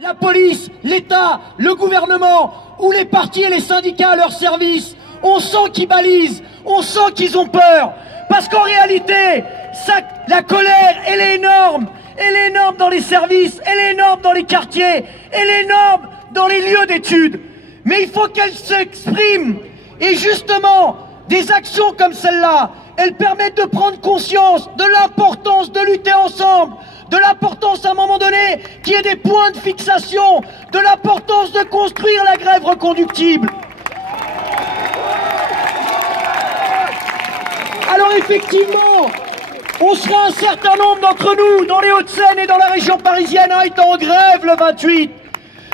La police, l'État, le gouvernement, ou les partis et les syndicats à leur service, on sent qu'ils balisent, on sent qu'ils ont peur. Parce qu'en réalité, la colère, elle est énorme. Elle est énorme dans les services, elle est énorme dans les quartiers, elle est énorme dans les lieux d'études. Mais il faut qu'elle s'exprime. Et justement, des actions comme celle-là, elles permettent de prendre conscience de l'importance de lutter ensemble, de l'importance à un moment donné qu'il y ait des points de fixation, de l'importance de construire la grève reconductible. Alors effectivement, on sera un certain nombre d'entre nous, dans les Hauts-de-Seine et dans la région parisienne, à être en grève le 28.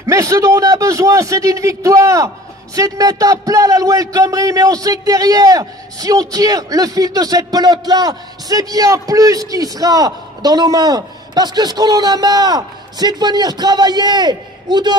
Mais ce dont on a besoin, c'est d'une victoire. C'est de mettre à plat la loi El Khomri, mais on sait que derrière, si on tire le fil de cette pelote-là, c'est bien plus qui sera dans nos mains. Parce que ce qu'on en a marre, c'est de venir travailler ou de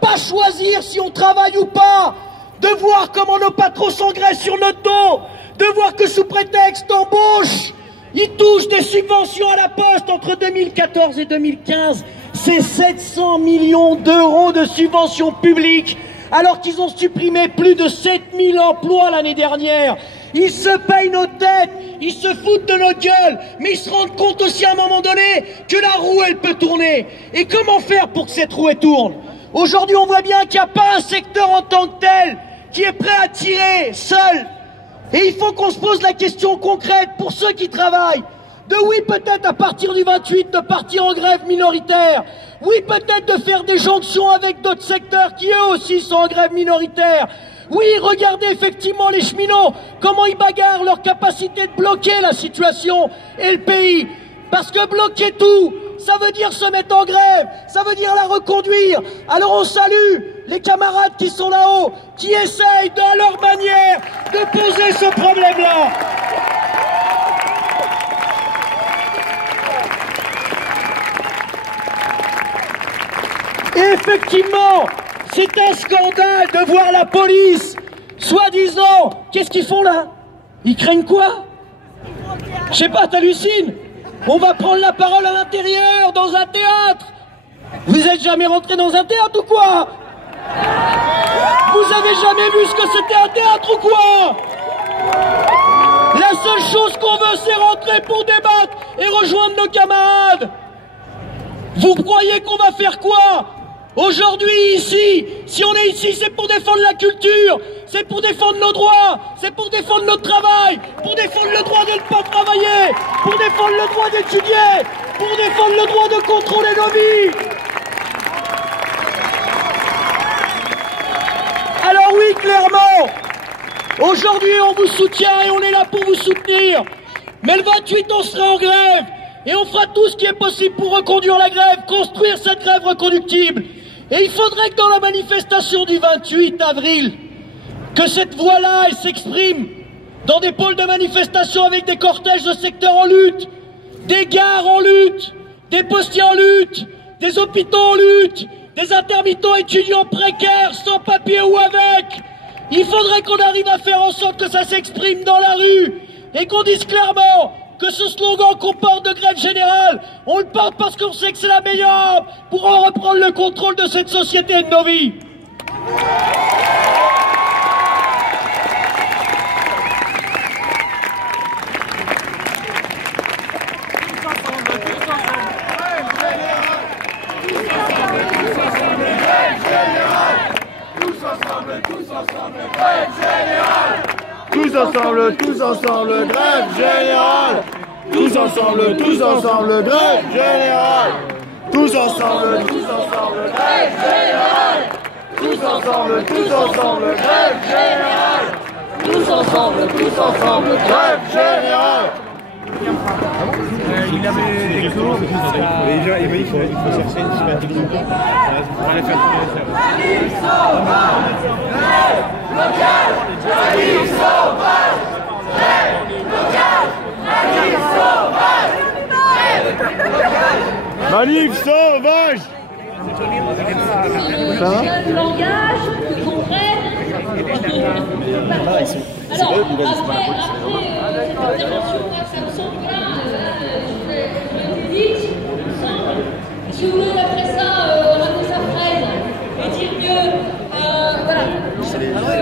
pas choisir si on travaille ou pas, de voir comment nos patrons s'engraissent sur notre dos, de voir que sous prétexte d'embauche, ils touchent des subventions à la poste entre 2014 et 2015. C'est 700 millions d'euros de subventions publiques, alors qu'ils ont supprimé plus de 7000 emplois l'année dernière. Ils se payent nos dettes, ils se foutent de notre gueule, mais ils se rendent compte aussi à un moment donné que la roue, elle peut tourner. Et comment faire pour que cette roue, elle tourne? Aujourd'hui, on voit bien qu'il n'y a pas un secteur en tant que tel qui est prêt à tirer seul. Et il faut qu'on se pose la question concrète pour ceux qui travaillent. De oui, peut-être à partir du 28, de partir en grève minoritaire. Oui, peut-être de faire des jonctions avec d'autres secteurs qui eux aussi sont en grève minoritaire. Oui, regardez effectivement les cheminots, comment ils bagarrent leur capacité de bloquer la situation et le pays. Parce que bloquer tout, ça veut dire se mettre en grève, ça veut dire la reconduire. Alors on salue les camarades qui sont là-haut, qui essayent à leur manière de poser ce problème-là. Et effectivement, c'est un scandale de voir la police, soi-disant, qu'est-ce qu'ils font là? Ils craignent quoi? Je sais pas, t'hallucines? On va prendre la parole à l'intérieur, dans un théâtre. Vous êtes jamais rentré dans un théâtre ou quoi? Vous avez jamais vu ce que c'était un théâtre ou quoi? La seule chose qu'on veut, c'est rentrer pour débattre et rejoindre nos camarades. Vous croyez qu'on va faire quoi? Aujourd'hui, ici, si on est ici, c'est pour défendre la culture, c'est pour défendre nos droits, c'est pour défendre notre travail, pour défendre le droit de ne pas travailler, pour défendre le droit d'étudier, pour défendre le droit de contrôler nos vies. Alors oui, clairement, aujourd'hui, on vous soutient et on est là pour vous soutenir. Mais le 28, on sera en grève et on fera tout ce qui est possible pour reconduire la grève, construire cette grève reconductible. Et il faudrait que dans la manifestation du 28 avril, que cette voix-là, elle s'exprime dans des pôles de manifestation avec des cortèges de secteurs en lutte, des gares en lutte, des postiers en lutte, des hôpitaux en lutte, des intermittents étudiants précaires, sans papier ou avec. Il faudrait qu'on arrive à faire en sorte que ça s'exprime dans la rue et qu'on dise clairement que ce slogan qu'on porte de grève générale, on le porte parce qu'on sait que c'est la meilleure pour en reprendre le contrôle de cette société et de nos vies. Tous ensemble, grève générale. Tous ensemble, grève générale. Tous ensemble, grève générale. Tous ensemble, grève générale. Tous ensemble, grève générale. Il avait des cours, il faut chercher une super intelligente. On va aller faire Manif sauvage. Ça va? Le langage, ils comprennent. Alors, après l'intervention, ça me semble bien, je vous dites, si vous voulez, après ça, ramener sa frère. Voilà.